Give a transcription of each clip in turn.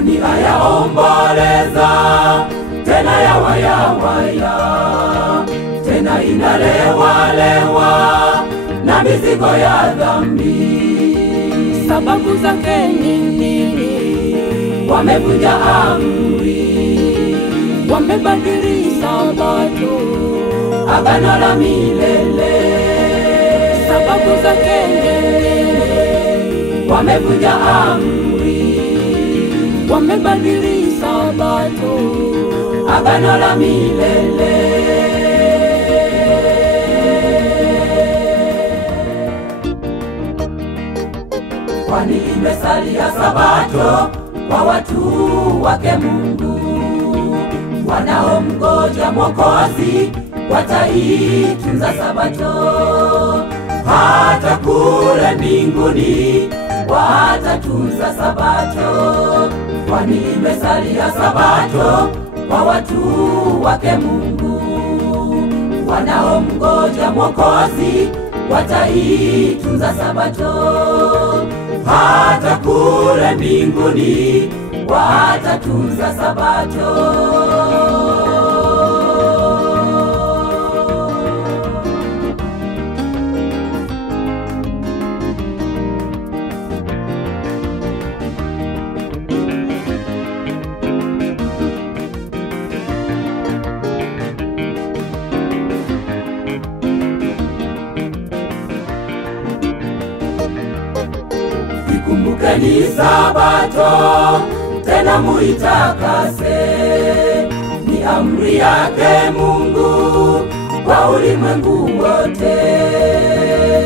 dunia yaomboleza, tena yawayawaya, tena inalewa-lewa na mizigo ya dhambi. Sababu zake ni nini? Wamevunja amri, wamebadili sabato, agano la milele. Sababu zake ni nini? Wamevunja amri, wamebadili sabato, agano la milele. Kwani imesalia sabato kwa watu wake Mungu, wanaomngoja Mwokozi wataitunza sabato. Hata kule mbinguni watatunza sabato. Kwani imesalia sabato kwa watu wake Mungu, wanaomngoja Mwokozi wataitunza sabato. Hata kule mbinguni watatunza sabato. Kumbukeni sabato, tena muitakase. Ni amri yake Mungu kwa ulimwengu wote.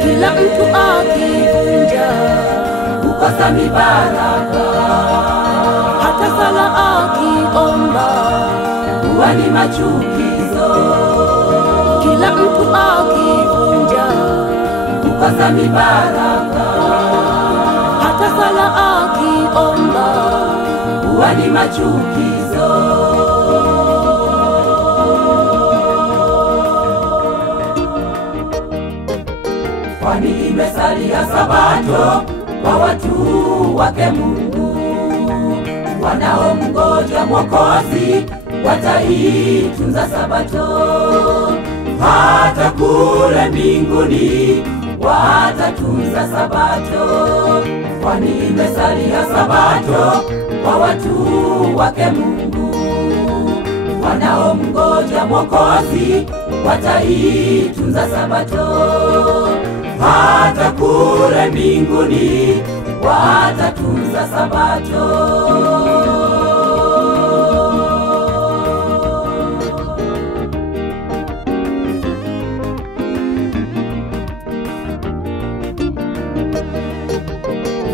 Kila mtu akivunja hukosa mibaraka, hata sala akiomba huwa ni machukizo. Kila mtu akivunja hukosa mibaraka, hata sala akiomba huwa ni machukizo. Kwani imesalia sabato kwa watu wake Mungu, wanaomngoja Mwokozi wataitunza sabato. Hata kule mbinguni watatunza sabato. Kwani imesalia sabato kwa watu wake Mungu, wanaomngoja Mwokozi wataitunza sabato. Hata kule mbinguni watatunza sabato.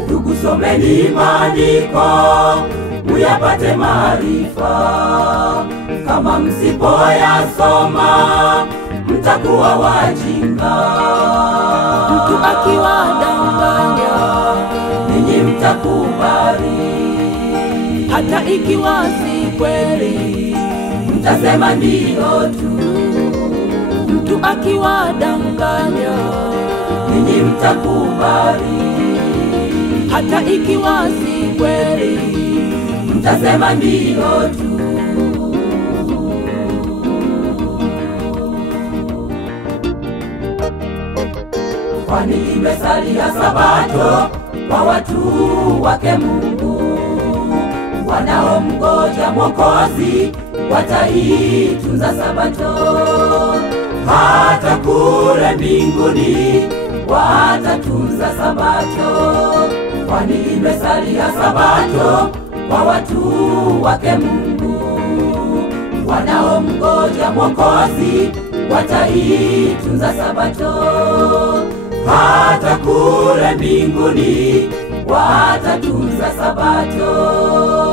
Ndugu, someni maandiko muyapate maarifa. Kama msipoyasoma mtakuwa wajinga. Mtu akiwadanganya ninyi mtakubali, hata ikiwa si kweli mtasema ndio tu. Mtu akiwadanganya ninyi mtakubali, hata ikiwa si kweli mtasema ndio tu. Kwani imesalia sabato kwa watu wake Mungu, wanaomngoja Mwokozi wataitunza sabato. Hata kule mbinguni watatunza sabato. Kwani imesalia sabato kwa watu wake Mungu, wanaomngoja Mwokozi wataitunza sabato. Hata kule mbinguni watatunza sabato.